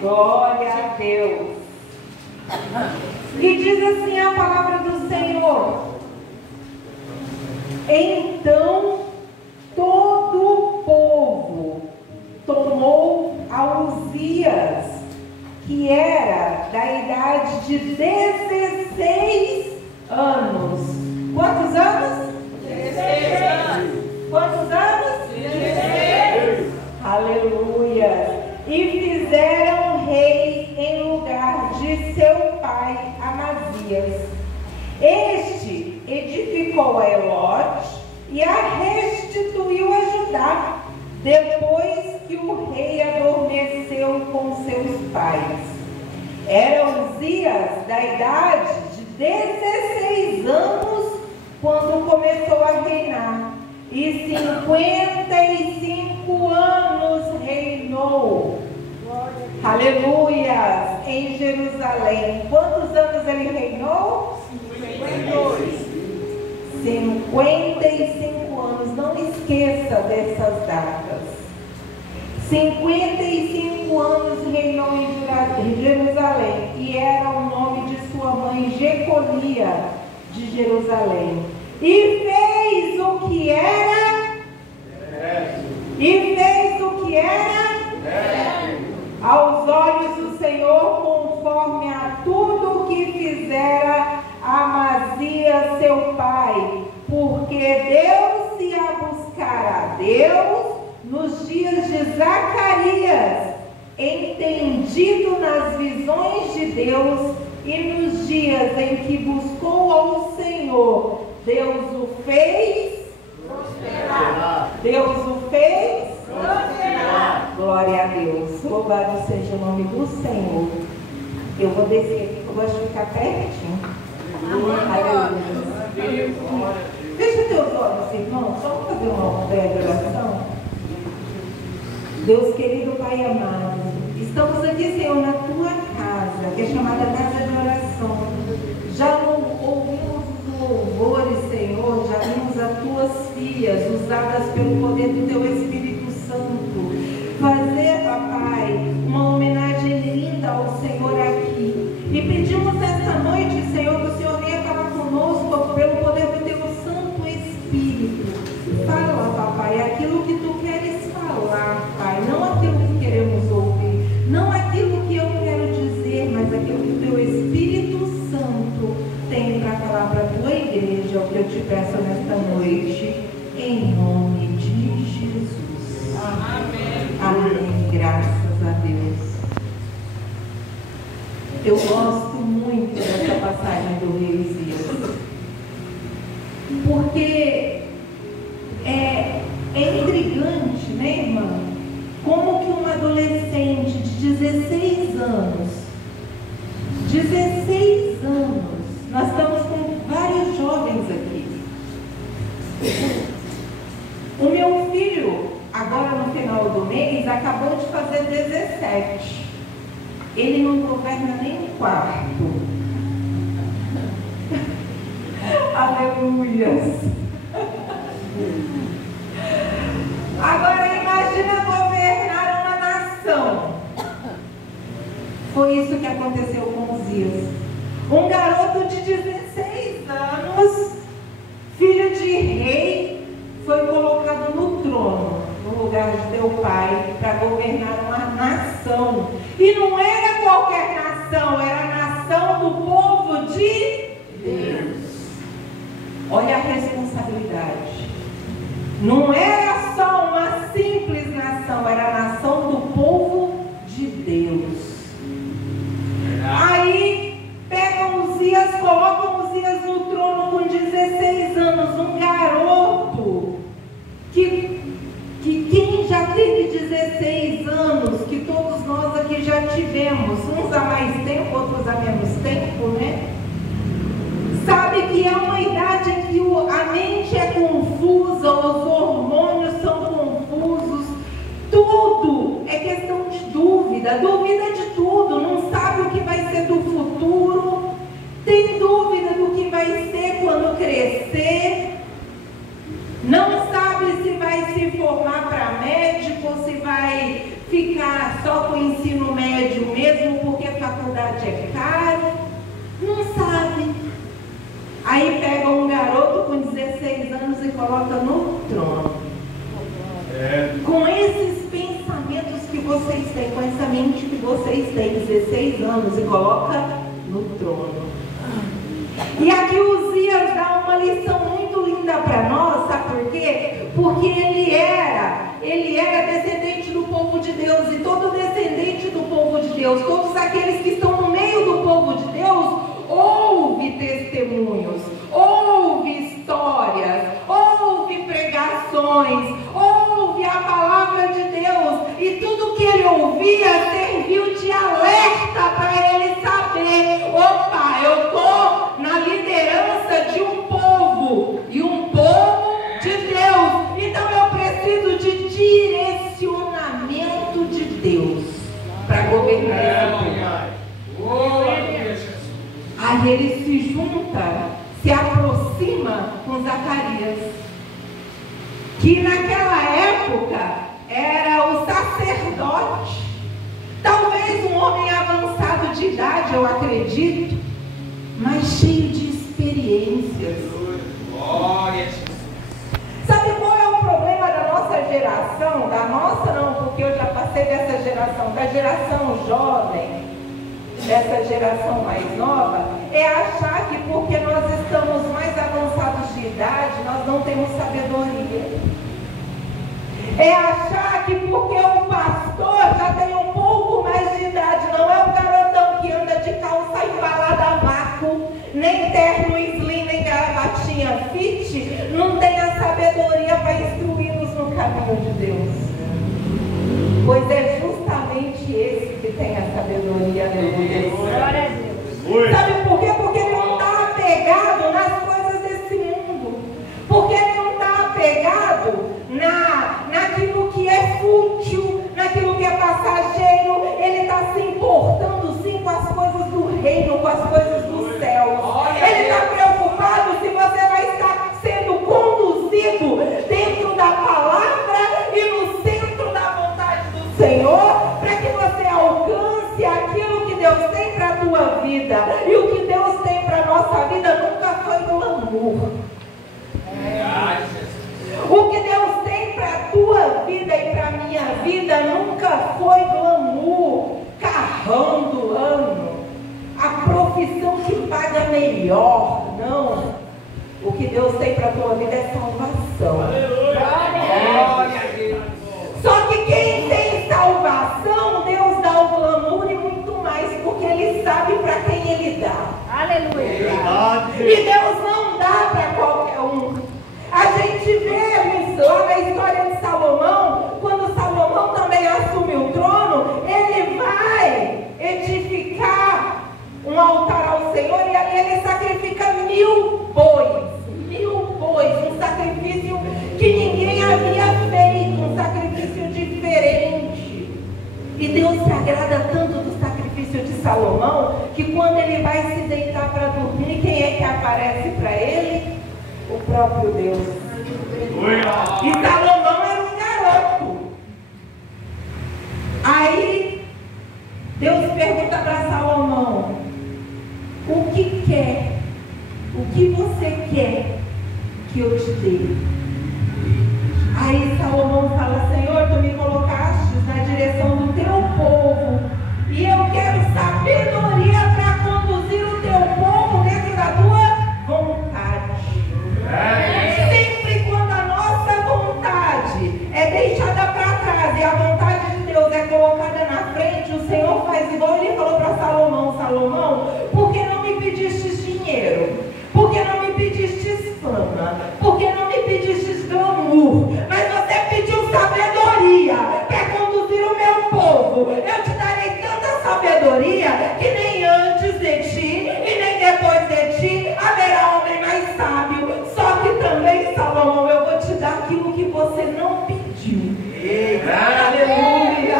Glória a Deus. E diz assim a palavra do Senhor: então todo o povo tomou a Uzias, que era da idade de 16 anos. Quantos anos? 16 anos. Quantos anos? 16. Aleluia. E fizeram rei em lugar de seu pai Amazias. Este edificou a Elote e a restituiu a Judá, depois que o rei adormeceu com seus pais. Era Uzias da idade de 16 anos quando começou a reinar, e 55 anos reinou. Aleluia! Em Jerusalém. Quantos anos ele reinou? 55 anos. Não esqueça dessas datas. 55 anos reinou em Jerusalém, e era o nome de sua mãe Jecolia de Jerusalém. E fez o que era? E fez o que era? Aos olhos do Senhor, conforme a tudo o que fizera Amazias seu pai, porque deu-se a buscar a Deus nos dias de Zacarias, entendido nas visões de Deus, e nos dias em que buscou ao Senhor, Deus o fez prosperar. Deus o fez prosperar. Glória a Deus. Louvado seja o nome do Senhor. Eu vou descer aqui, que eu gosto de ficar pertinho. Aleluia. Fecha teus olhos, irmãos. Vamos fazer uma breve oração. Deus querido, Pai amado, estamos aqui, Senhor, na tua casa, que é chamada casa de oração. Já ouvimos os louvores, Senhor, já vimos as tuas filhas usadas pelo poder do teu Espírito Santo fazer, papai, uma homenagem linda ao Senhor aqui. E pedimos esta noite, Senhor, que o Senhor venha falar conosco pelo poder do teu Santo Espírito. Fala, papai, aquilo que tu queres falar, Pai, não aquilo que queremos ouvir, não aquilo que eu quero dizer, mas aquilo que o teu Espírito Santo tem para falar para a tua igreja, é o que eu te peço nesta noite, em nome de Jesus. Amém. Amém. Graças a Deus. Eu gosto muito dessa passagem do rei Uzias, porque é intrigante, né, irmã? Como que um adolescente de 16 anos, nós estamos com vários jovens aqui. O meu filho, agora no final do mês, acabou de fazer 17. Ele não governa nem um quarto. Aleluias. Agora imagina governar uma nação. Foi isso que aconteceu com Uzias. Um garoto de 16 anos, filho de rei, foi colocado no trono, no lugar de teu pai, para governar uma nação. E não era qualquer nação, era a nação do povo de Deus. Olha a responsabilidade. Não era só uma simples nação, era a nação do povo de Deus. Aí pegam Uzias, colocam Uzias no trono com 16 anos, um garoto que quem já teve 16 anos, que todos nós aqui já tivemos, uns há mais tempo, outros há menos tempo, né? Sabe que é uma idade em que a mente é confusa, os hormônios são confusos, tudo é questão de dúvida de tudo, não sabe o que vai ser do futuro, tem dúvida do que vai ser quando crescer, não sabe se vai se formar para médico, se vai ficar só com o ensino médio mesmo porque a faculdade é caro? Não sabe. Aí pega um garoto com 16 anos e coloca no trono. Com esses pensamentos que vocês têm, com essa mente que vocês têm, 16 anos, e coloca no trono. E aqui Uzias dá uma lição muito linda para nós, sabe por quê? Porque ele era descendente do povo de Deus, e todo descendente do povo de Deus, todos aqueles que estão no meio do povo de Deus, ouve testemunhos, ouve histórias, ouve pregações, ouve a palavra de Deus, e tudo que ele ouvia serviu de alerta para ele saber: opa, eu estou na liderança de um povo, e um povo de Deus, então eu preciso de direcionamento de Deus para governar esse povo. Aí ele se junta, se aproxima com Zacarias, que naquela época era o sacerdote, talvez um homem avançado de idade, eu acredito, mas cheio de experiências. Sabe qual é o problema da nossa geração? Da nossa não, porque eu já passei dessa geração, da geração jovem, dessa geração mais nova, é achar que porque nós estamos mais avançados de idade, nós não temos sabedoria. É achar que porque o pastor já tem um pouco mais de idade, não é o garotão que anda de calça embalada a vácuo, nem terno slim, nem gravatinha fit, não tem a sabedoria para instruí-nos no caminho de Deus. Pois é justamente esse que tem a sabedoria, aleluia. Glória a Deus. Sabe por quê? Porque não está apegado nas coisas desse mundo. Porque não está apegado naquilo que é fútil, naquilo que é passageiro. Ele está se importando sim com as coisas do reino, com as coisas do céu. Ele está preocupado se você vai estar sendo conduzido dentro da palavra e no centro da vontade do Senhor, para que você alcance aquilo que Deus tem para a tua vida. E o que Deus tem para a nossa vida nunca foi glamour. O que Deus tem para a tua vida e para a minha vida nunca foi glamour, carrão do ano, a profissão que paga melhor. Não. O que Deus tem para a tua vida é salvação. Só que quem tem salvação, Deus dá o glamour e muito mais, porque Ele sabe para quem Ele dá. Aleluia. E Deus não dá para qualquer um. A gente vê lá na história de Salomão, quando Salomão também assume o trono, ele vai edificar um altar ao Senhor, e ali ele sacrifica 1000 bois, um sacrifício que ninguém havia feito, um sacrifício diferente. E Deus se agrada tanto do sacrifício de Salomão, que quando ele vai se deitar para dormir, quem é que aparece para ele? O próprio Deus. E Salomão era um garoto. Aí Deus pergunta para Salomão: o que quer? O que você quer que eu te dê? Aí Salomão fala: Senhor, tu me colocaste na direção do teu povo, e eu quero sabedoria para conduzir o teu povo dentro da tua vontade. Sempre quando a nossa vontade é deixada para trás e a vontade de Deus é colocada na frente, o Senhor faz igual ele falou para Salomão: Salomão, por que não me pedistes dinheiro? Por que não me pedistes fama? Por que não me pedistes glamour? Mas você pediu sabedoria para conduzir o meu povo. Eu te darei tanta sabedoria que nem antes de ti e nem depois de ti haverá homem mais sábio. Só que também, Salomão, eu vou te dar aquilo que você não pediu. Aleluia!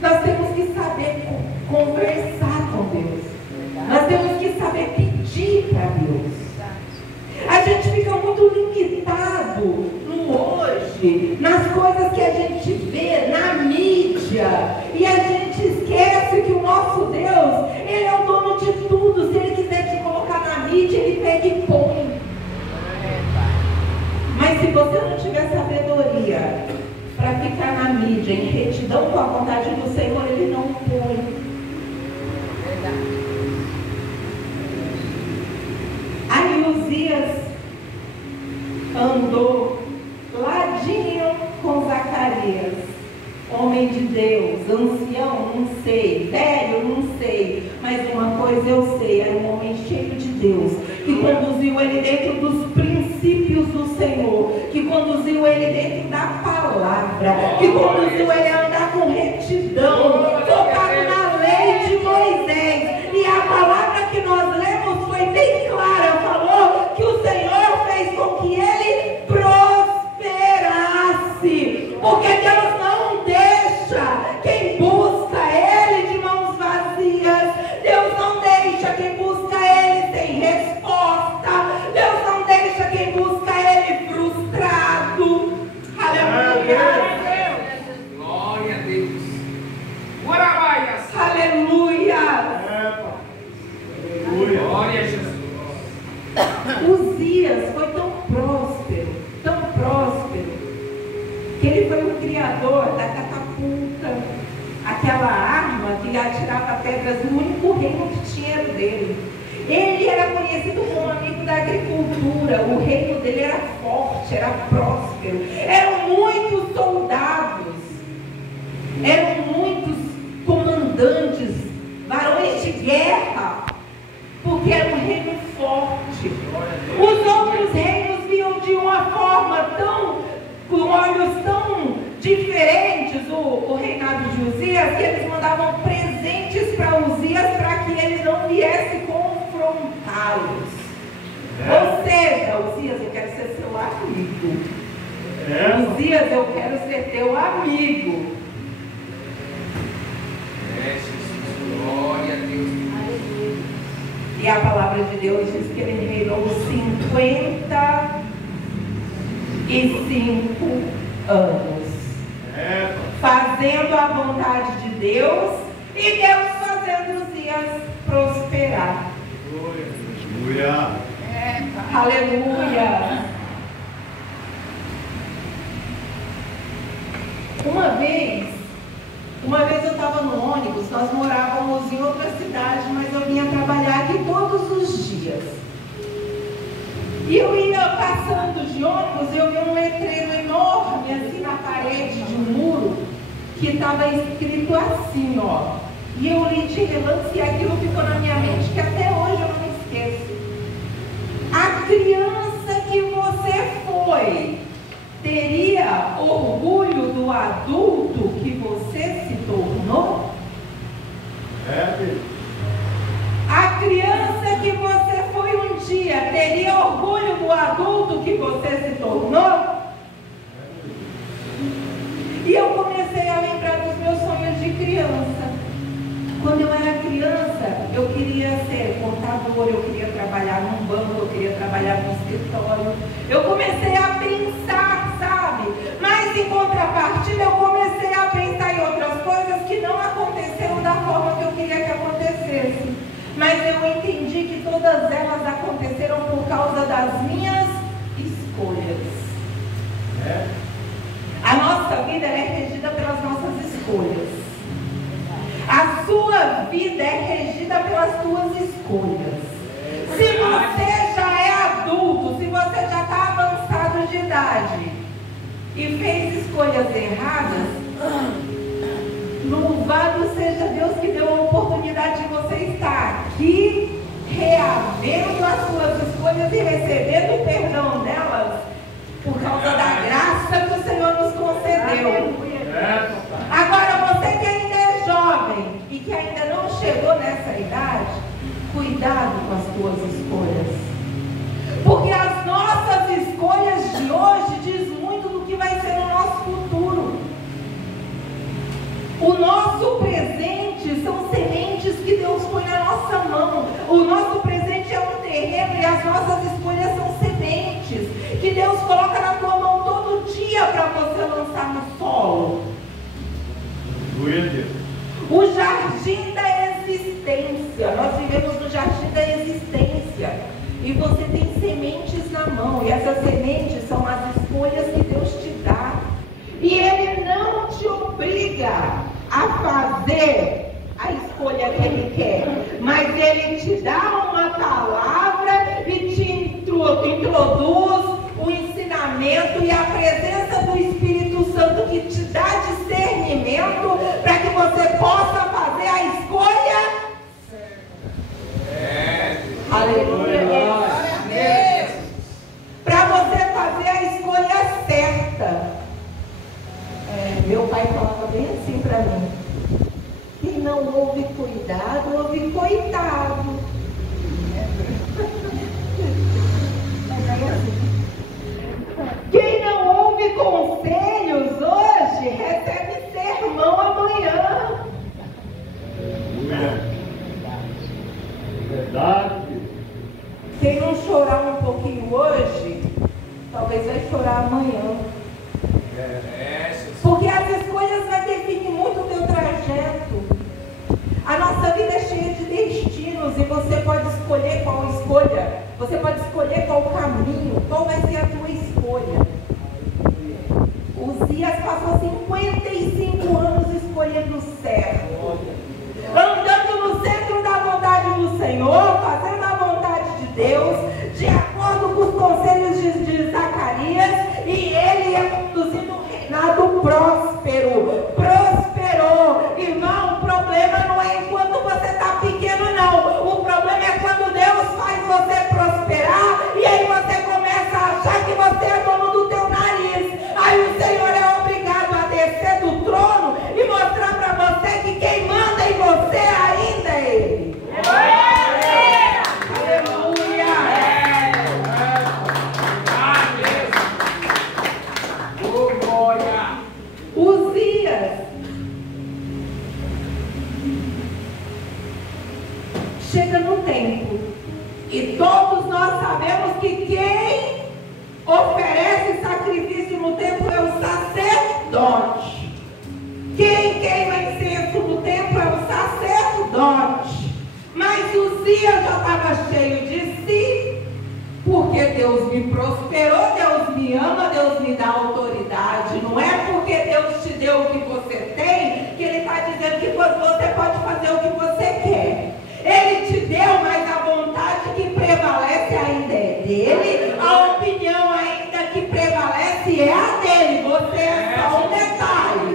Nós temos que saber conversar com Deus. Nós temos que saber pedir para Deus. A gente fica muito limitado no hoje, nas coisas que humilde, em retidão com a vontade do Senhor, ele não foi. Aí Uzias andou ladinho com Zacarias, homem de Deus, ancião, não sei, velho, não sei, mas uma coisa eu sei, era um homem cheio de Deus, que conduziu ele dentro dos princípios do Senhor, que conduziu ele dentro da palavra, que conduziu ele a andar com retidão, focado na lei de Moisés. E a palavra que nós lemos foi bem clara, falou que o Senhor fez com que ele prosperasse, porque Deus não deixa quem busca ele de mãos vazias. Deus não deixa quem busca ele sem resposta. Deus não deixa quem busca ele frustrado. Aleluia. Glória a Deus. Aleluia. Glória a Jesus. Uzias foi tão próspero, que ele foi o criador da catapulta, aquela arma que atirava pedras no único reino que tinha era dele. Ele era conhecido como amigo da agricultura, o reino dele era forte, era próspero, eram muitos soldados, eram muitos comandantes, varões de guerra, porque era um reino forte. Os outros reinos viam de uma forma com olhos tão diferentes o reinado de Uzias, que eles mandavam presentes para Uzias para que ele não viesse confrontá-los. Ou seja, Uzias, eu quero ser seu amigo. Uzias, eu quero ser teu amigo. Glória a Deus. E a palavra de Deus diz que ele reinou 55 anos, fazendo a vontade de Deus, e Deus fazendo Uzias prosperar. Aleluia. Uma vez eu estava no ônibus, nós morávamos em outra cidade, mas eu vinha trabalhar aqui todos os dias. E eu ia passando de ônibus e eu vi um letreiro enorme assim na parede de um muro, que estava escrito assim, ó. E eu li de relance e aquilo ficou na minha mente, que até hoje eu não me esqueço. A criança que você foi teria orgulho do adulto que você se tornou? A criança que você foi um dia teria orgulho do adulto que você se tornou? E eu comecei a lembrar dos meus sonhos de criança. Quando eu era criança, eu queria ser contador, eu queria trabalhar num banco, eu queria trabalhar num escritório. Eu comecei a pensar, sabe? Mas em contrapartida, eu comecei a pensar em outras coisas que não aconteceram da forma que eu queria que acontecesse. Mas eu entendi que todas elas aconteceram por causa das minhas escolhas. A nossa vida é regida pelas nossas escolhas. A sua vida é regida pelas suas escolhas. Se você já é adulto, se você já está avançado de idade e fez escolhas erradas, louvado seja Deus que deu a oportunidade de você estar aqui, reavendo as suas escolhas e recebendo o perdão delas, por causa da graça que o Senhor nos concedeu. Agora, você que ainda é jovem e que ainda não chegou nessa idade, cuidado com as suas escolhas, porque as nossas escolhas de hoje diz muito do que vai ser o nosso futuro. O nosso presente são sementes que Deus põe na nossa mão. O nosso presente é um terreno e as nossas escolhas são sementes que Deus coloca na tua mão todo dia para você lançar no solo. O jardim da existência. Nós vivemos no jardim da existência. E você tem sementes na mão. E essas sementes são as obriga a fazer a escolha que Ele quer, mas Ele te dá uma palavra e te introduz o ensinamento e a presença do Espírito Santo que te dá discernimento para que você possa fazer a escolha. Aleluia. Para você fazer a escolha certa. Meu pai falava bem assim para mim: quem não ouve cuidado, ouve coitado. Quem não ouve conselhos hoje, recebe sermão amanhã. Verdade. Quem não chorar um pouquinho hoje, talvez vai chorar amanhã. Porque as escolhas vão definir muito o teu trajeto. A nossa vida é cheia de destinos e você pode escolher qual escolha. Você pode escolher qual caminho, qual vai ser a tua escolha. Uzias passou 55 anos escolhendo o certo, andando no centro da vontade do Senhor, fazendo a vontade de Deus, de acordo com os conselhos de Zacarias, e ele ia conduzindo um reinado próspero. Prosperou. Irmão, o problema não é enquanto você está pequeno, não. O problema é quando Deus faz você prosperar e aí você começa a achar que você é dono do teu nariz. Aí o Senhor é obrigado a descer do trono e mostrar para você que quem manda em você ainda é Ele. Uzias chega no templo e todos nós sabemos que quem oferece sacrifício no templo é o sacerdote. Quem queima incenso no templo é o sacerdote. Mas Uzias já estava cheio de si, porque Deus me prosperou, Deus me ama, Deus me dá autoridade. Não é porque Deus te deu o que você tem que Ele está dizendo que você pode fazer o que você quer. Ele te deu, mas a vontade que prevalece ainda é dele, a opinião ainda que prevalece é a dele. Você é só um detalhe.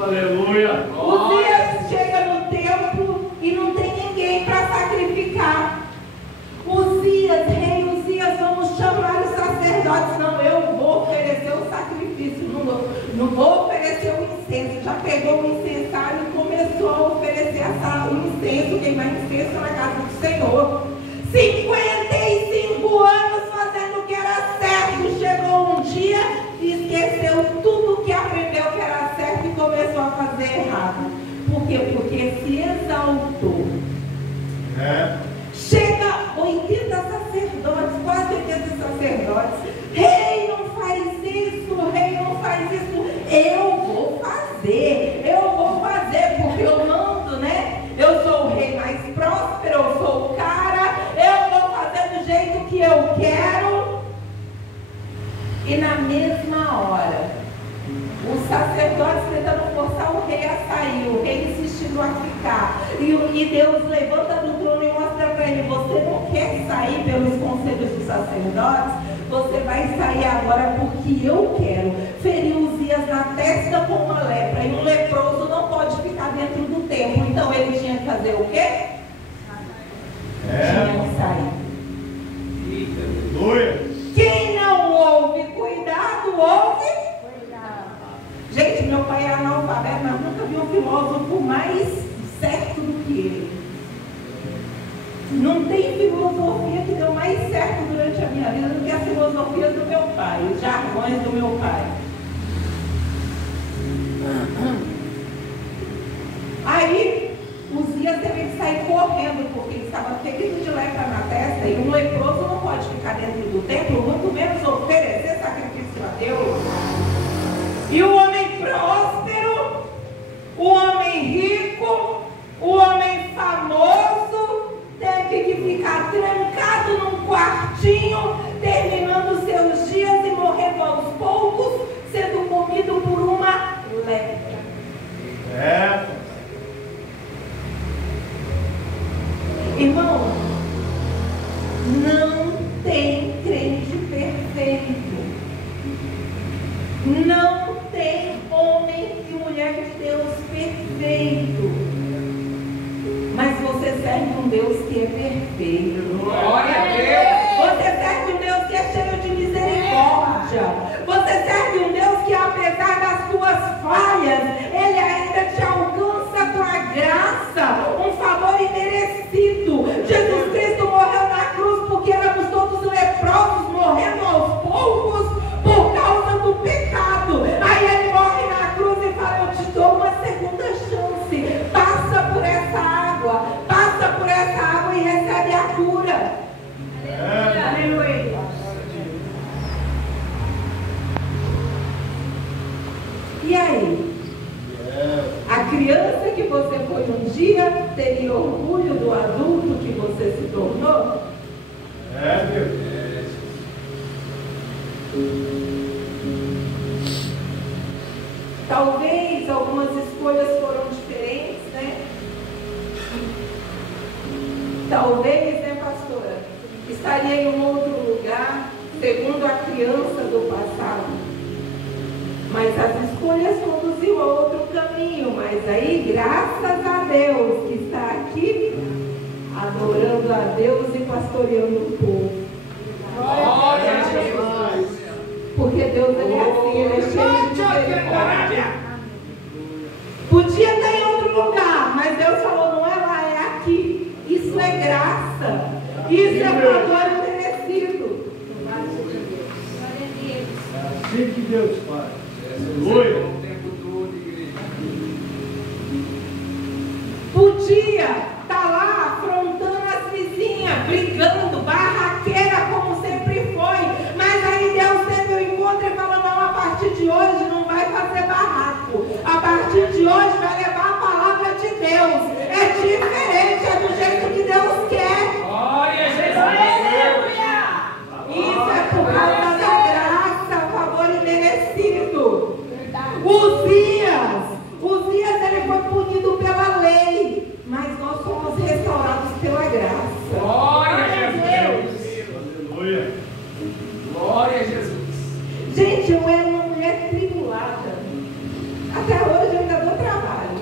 Aleluia. Uzias chega no templo e não tem ninguém para sacrificar. Uzias, rei Uzias, vamos chamar os sacerdotes. Não, eu vou oferecer o sacrifício, não vou oferecer o incenso. Já pegou o incensário e começou a oferecer o incenso, queimar incenso na casa do Senhor. 55 anos fazendo o que era certo. Chegou um dia e esqueceu tudo que aprendeu que era certo e começou a fazer errado. Por quê? Porque se exaltou. Chega 80 sacerdotes, quase 80 sacerdotes. Rei, não faz isso, rei, não faz isso. Eu vou fazer, porque eu mando, né? Eu sou o rei mais próspero, eu sou o cara, eu vou fazer do jeito que eu quero. E na mesma hora, os sacerdotes tentando forçar o rei a sair, o rei insistindo a ficar. E Deus levanta do trono e mostra para ele: você não quer sair pelos conselhos dos sacerdotes? Você vai sair agora porque eu quero. Feriu Uzias na testa com uma lepra. E um leproso não pode ficar dentro do templo. Então ele tinha que fazer o quê? Tinha que sair. Quem não ouve cuidado, ouve. Gente, meu pai é analfabeto, mas nunca vi um filósofo mais certo do que ele. Não tem filosofia que deu mais certo durante a minha vida do que as filosofias do meu pai, os jargões do meu pai. Aí, Uzias teve que sair correndo, porque ele estava ferido de lepra na testa, e um leproso não pode ficar dentro do templo, muito menos oferecer sacrifício a Deus. E o homem próspero, o homem rico, o homem famoso, teve que ficar trancado num quartinho, terminando seus dias e morrendo aos poucos, sendo comido por uma lepra. perfeito. Mas você serve um Deus que é perfeito. Glória a Deus. Você serve um Deus que é cheio de misericórdia. Você serve um Deus que, apesar das suas falhas, Ele ainda te alcança com a graça, um favor imerecido. Jesus Cristo morreu na cruz porque éramos todos leprosos, morrendo aos poucos por causa do pecado. Aí Ele morre na cruz e fala: eu te dou uma segunda chance. Passa por essa água e recebe a cura. Aleluia. E aí? A criança que você foi um dia teria orgulho do adulto que você se tornou? Talvez algumas escolhas foram diferentes, né? Talvez, né, pastora? Estaria em um outro lugar, segundo a criança do passado. Mas as escolhas conduziam a outro caminho. Mas aí, graças a Deus, que está aqui, adorando a Deus e pastoreando o povo. Glória a Jesus. Porque Deus, Ele é assim, Ele é cheio de misericórdia. Podia estar em outro lugar, mas Deus falou: não é lá, é aqui. Isso é graça. Isso é favor merecido. Assim que Deus faz. Aleluia. O tempo todo, igreja. Podia estar lá afrontando as vizinhas, brigando, barraqueira como sempre foi. Mas aí Deus teve o encontro e falou: não, a partir de hoje não vai fazer barraco. A partir de hoje vai levar a palavra de Deus. É diferente, é do jeito que Deus quer. Glória a Jesus. Aleluia! Isso é por causa da graça, favor imerecido. Uzias, ele foi punido pela lei, mas nós somos restaurados pela graça. Glória a Jesus. Aleluia. Glória a Jesus. Gente, eu era uma mulher tribulada. Até hoje eu ainda dou trabalho.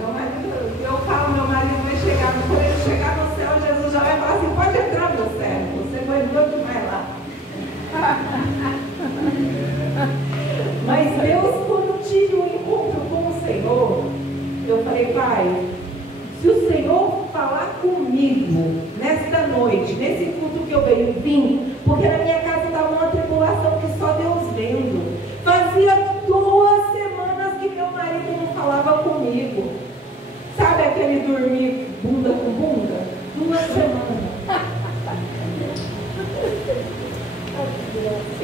Eu falo, meu marido vai chegar, quando ele chegar no céu, Jesus já vai falar assim: pode entrar no céu, você não entrou demais lá. Mas Deus, quando tive um encontro com o Senhor, eu falei: Pai, se o Senhor falar comigo nesta noite, nesse culto que eu venho, vim, porque na minha casa estava uma tribulação que só Deus vendo. Fazia 2 semanas que meu marido não falava comigo. Sabe aquele dormir bunda com bunda? 2 semanas. E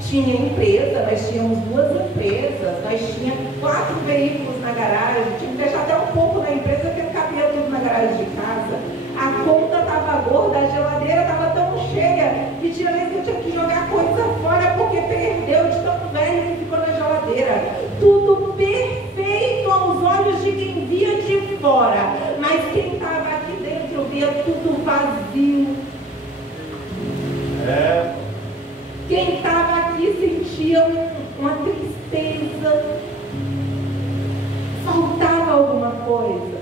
tinha empresa, nós tínhamos 2 empresas, nós tínhamos 4 veículos na garagem, tinha que deixar até um pouco na empresa porque não cabia tudo na garagem de casa. A conta estava gorda, a geladeira estava tão cheia que tinha vez que eu tinha que jogar coisa fora porque perdeu de tão velho que ficou na geladeira. Tudo perfeito aos olhos de quem via de fora, mas quem estava aqui dentro via tudo vazio. Quem estava aqui sentia uma tristeza, faltava alguma coisa.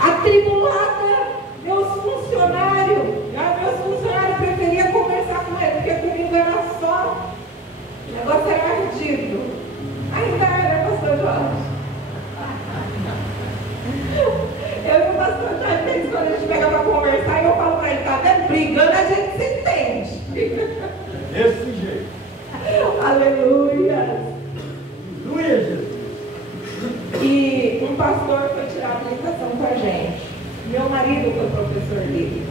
Atribulada, meus funcionários preferiam conversar com ele, porque comigo era só, o negócio era ardido. Ainda era, pastor Jorge. Eu e o pastor Jorge, quando a gente pega para conversar, eu falo para ele: tá vendo? Brigando a gente se entende. Desse jeito. Aleluia. Aleluia, Jesus. E um pastor foi tirar a habilitação com a gente. Meu marido foi professor dele.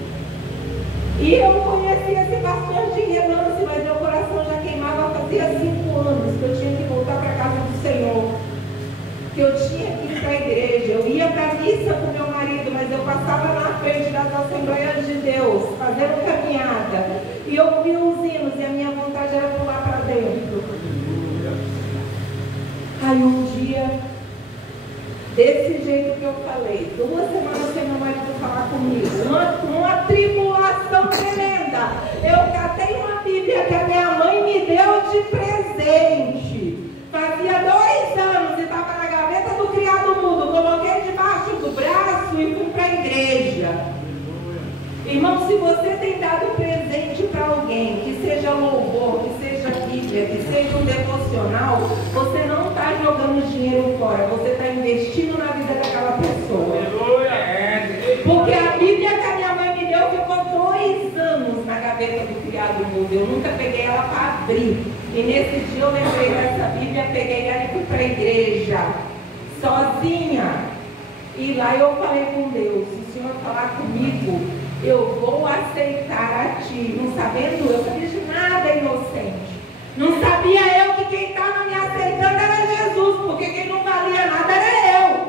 E eu conheci esse pastor de relance, mas meu coração já queimava fazia 5 anos que eu tinha que voltar para a casa do Senhor. Que eu tinha que ir para a igreja. Eu ia para a missa com meu marido, mas eu passava na frente das Assembleias de Deus, fazendo caminhada. E eu ouvia os hinos e a minha vontade era pular para dentro. Aí um dia, desse jeito que eu falei, 2 semanas sem meu marido falar comigo, uma tribulação tremenda. Eu catei uma Bíblia que a minha mãe me deu de presente. Fazia 2 anos e estava na gaveta do passo e fui para a igreja. Irmão, se você tem dado presente para alguém, que seja louvor, que seja Bíblia, que seja um devocional, você não está jogando dinheiro fora, você está investindo na vida daquela pessoa. Porque a Bíblia que a minha mãe me deu ficou 2 anos na gaveta do criado mudo. Eu nunca peguei ela para abrir. E nesse dia eu lembrei dessa Bíblia, peguei ela e fui para a igreja, sozinha. E lá eu falei com Deus, se o Senhor falar comigo, eu vou aceitar a Ti. Não sabendo, eu sabia de nada, inocente. Não sabia eu que quem estava me aceitando era Jesus, porque quem não valia nada era eu.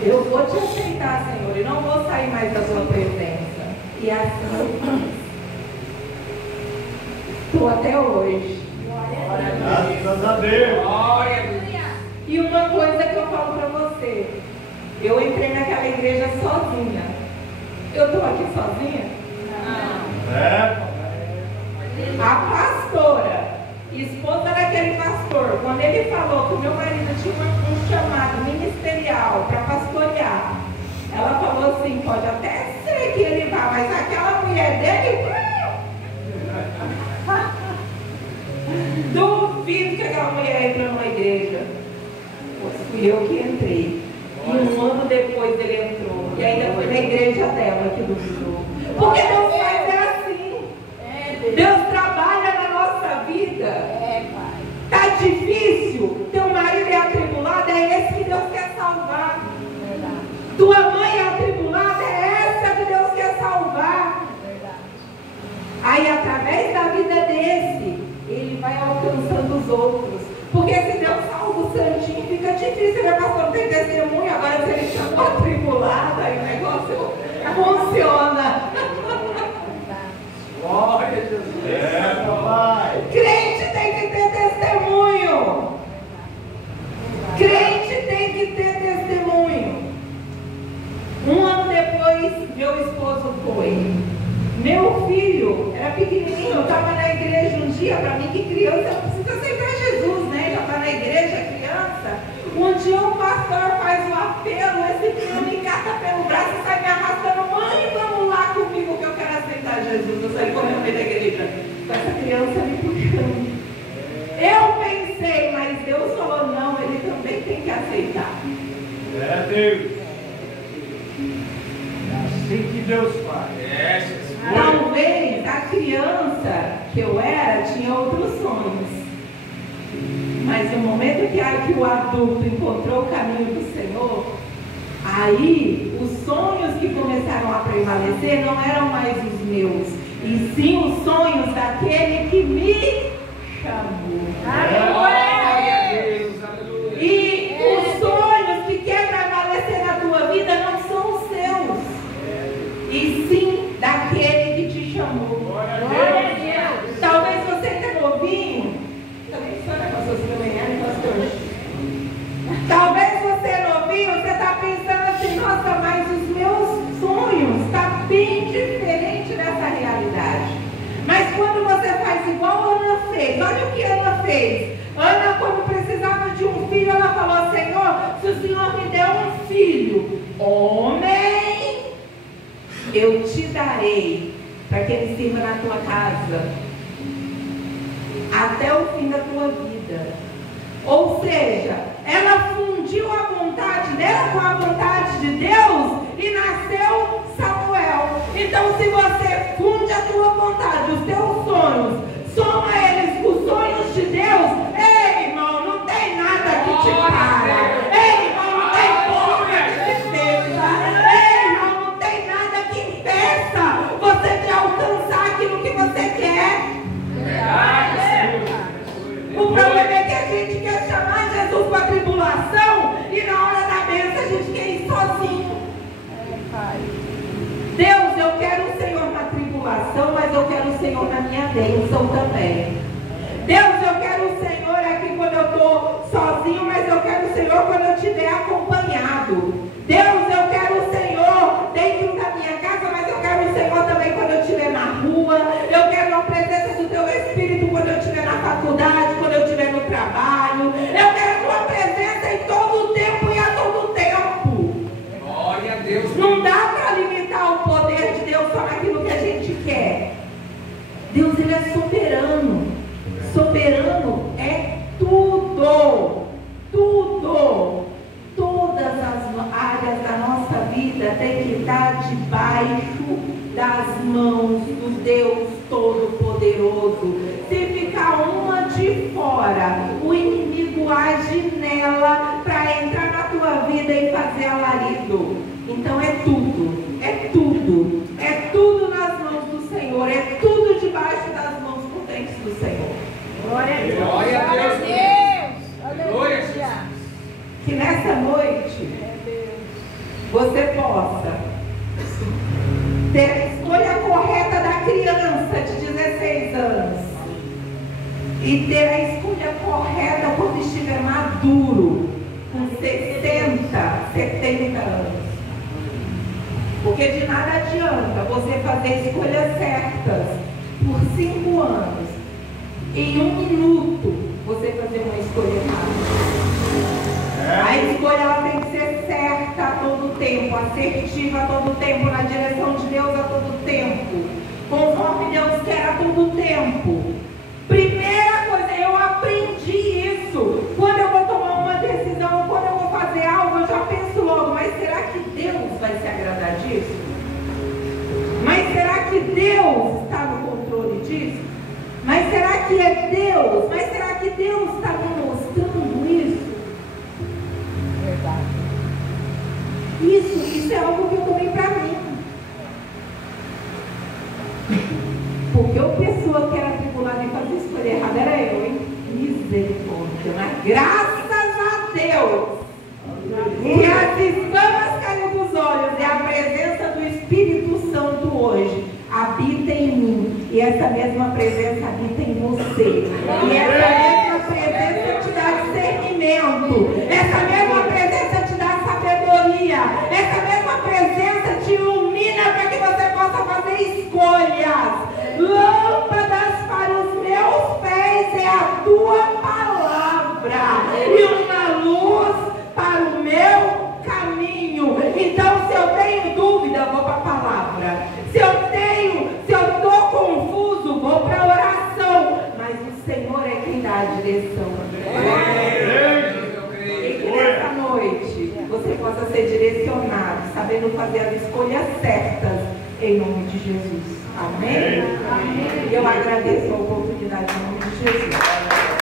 Eu vou te aceitar, Senhor, e não vou sair mais da Tua presença. E assim eu fiz. Estou até hoje. Graças a Deus. E uma coisa que eu falo para você, eu entrei naquela igreja sozinha. Eu estou aqui sozinha? Não. É. A pastora, esposa daquele pastor, quando ele falou que o meu marido tinha um chamado ministerial para pastorear, ela falou assim, pode até ser que ele vá, mas aquela mulher dele... Duvido que aquela mulher entrou numa igreja. Fui eu que entrei. E 1 ano depois ele entrou. E ainda foi na igreja dela que duvidou. Porque Deus faz assim. Deus trabalha na nossa vida. Está difícil? Teu marido é atribulado? É esse que Deus quer salvar. Tua mãe é atribulada? É essa que Deus quer salvar. Aí através da vida desse, ele vai alcançando os outros. Porque se Deus salva o santinho, fica difícil, né, pastor? Não tem testemunho. Agora se ele chamou atribulado, aí o negócio funciona. Glória a Jesus. É, papai. Crente tem que ter testemunho. Crente tem que ter testemunho. 1 ano depois, meu esposo foi. Meu filho era pequenininho, eu estava na igreja um dia, para mim que criança não precisa aceitar Jesus, né? Já está na igreja, criança. Um dia o pastor faz o apelo, esse filho me cata pelo braço e sai me arrastando, mãe, vamos lá comigo que eu quero aceitar Jesus. Eu saí correndo da igreja com essa criança me puxando. Eu pensei, mas Deus falou, não, ele também tem que aceitar. É Deus. É assim que Deus faz. É, Jesus. Talvez a criança que eu era tinha outros sonhos. Mas no momento que o adulto encontrou o caminho do Senhor, aí os sonhos que começaram a prevalecer não eram mais os meus, e sim os sonhos daquele que me chamou. Glória a Deus, aleluia. E os sonhos que quer prevalecer na tua vida não são os seus, e sim daquele que te chamou. Glória a Deus. Talvez você tenha novinho, também sou, né, pastor? Você também é, pastor? Talvez você novinho, você está pensando assim, nossa, mas os meus sonhos estão bem diferente dessa realidade. Mas quando você faz igual a Ana fez, olha o que Ana fez. Ana, quando precisava de um filho, ela falou, Senhor, se o Senhor me der um filho, homem, eu te darei para que ele sirva na tua casa até o fim da tua vida. Ou seja, ela fundiu a vontade dela com a vontade de Deus e nasceu Samuel. Então, se você funde a tua vontade, os teus sonhos, soma eles com os sonhos de Deus, ei, irmão, não tem nada que te para. Ei, irmão, não tem porra que te fecha. Ei, irmão, não tem nada que impeça você de alcançar aquilo que você quer. O problema é que a gente quer chamar Jesus para a tribulação e na hora da bênção a gente quer ir sozinho. Deus, eu quero o Senhor na tribulação, mas eu quero o Senhor na minha bênção também. Deus, eu quero o Senhor aqui quando eu estou sozinho, mas eu quero o Senhor quando eu estiver acompanhado. Deus, eu quero o Senhor dentro da minha casa, mas eu quero o Senhor também quando eu estiver na rua. Eu quero a presença do Teu Espírito quando eu estiver na faculdade, quando eu estiver no trabalho. Eu quero a Tua presença em todo o tempo e a todo vida tem que estar debaixo das mãos do Deus Todo-Poderoso. Se ficar uma de fora, o inimigo age nela para entrar na tua vida e fazer alarido. Então é tudo, é tudo, é tudo nas mãos do Senhor, é tudo debaixo das mãos potentes do Senhor. Glória a Deus. Glória a Deus. Glória a Deus. Que nessa noite você possa ter a escolha correta da criança de 16 anos e ter a escolha correta quando estiver maduro, com 60, 70 anos. Porque de nada adianta você fazer escolhas certas por 5 anos, em 1 minuto você fazer uma escolha errada. A escolha ela tem que ser certa a todo tempo, assertiva a todo tempo, na direção de Deus a todo tempo, conforme Deus quer a todo tempo. Primeira coisa, eu aprendi isso. Quando eu vou tomar uma decisão, quando eu vou fazer algo, eu já penso logo, mas será que Deus vai se agradar disso? Mas será que Deus está no controle disso? Mas será que é Deus? Mas será que Deus está me mostrando isso? Verdade. Isso é algo que eu tomei para mim. Porque a pessoa que era atribulada e fazia escolha errada era eu, hein? Misericórdia. Mas graças a Deus que as escamas caíram dos olhos e a presença do Espírito Santo hoje habita em mim. E essa mesma presença habita em você. E essa mesma presença te dá discernimento. Essa mesma presença te dá sabedoria. Essa mesma presença te ilumina para que você possa fazer escolhas. Lâmpadas para os meus pés é a tua palavra e uma luz para o meu caminho. Então, se eu tenho dúvida, vou para a palavra. Se eu estou confuso, vou para a oração. Mas o Senhor é quem dá a direção. E que nessa noite você possa ser direcionado, sabendo fazer as escolhas certas, em nome de Jesus. Amém? Amém. E eu agradeço a oportunidade em nome de Jesus.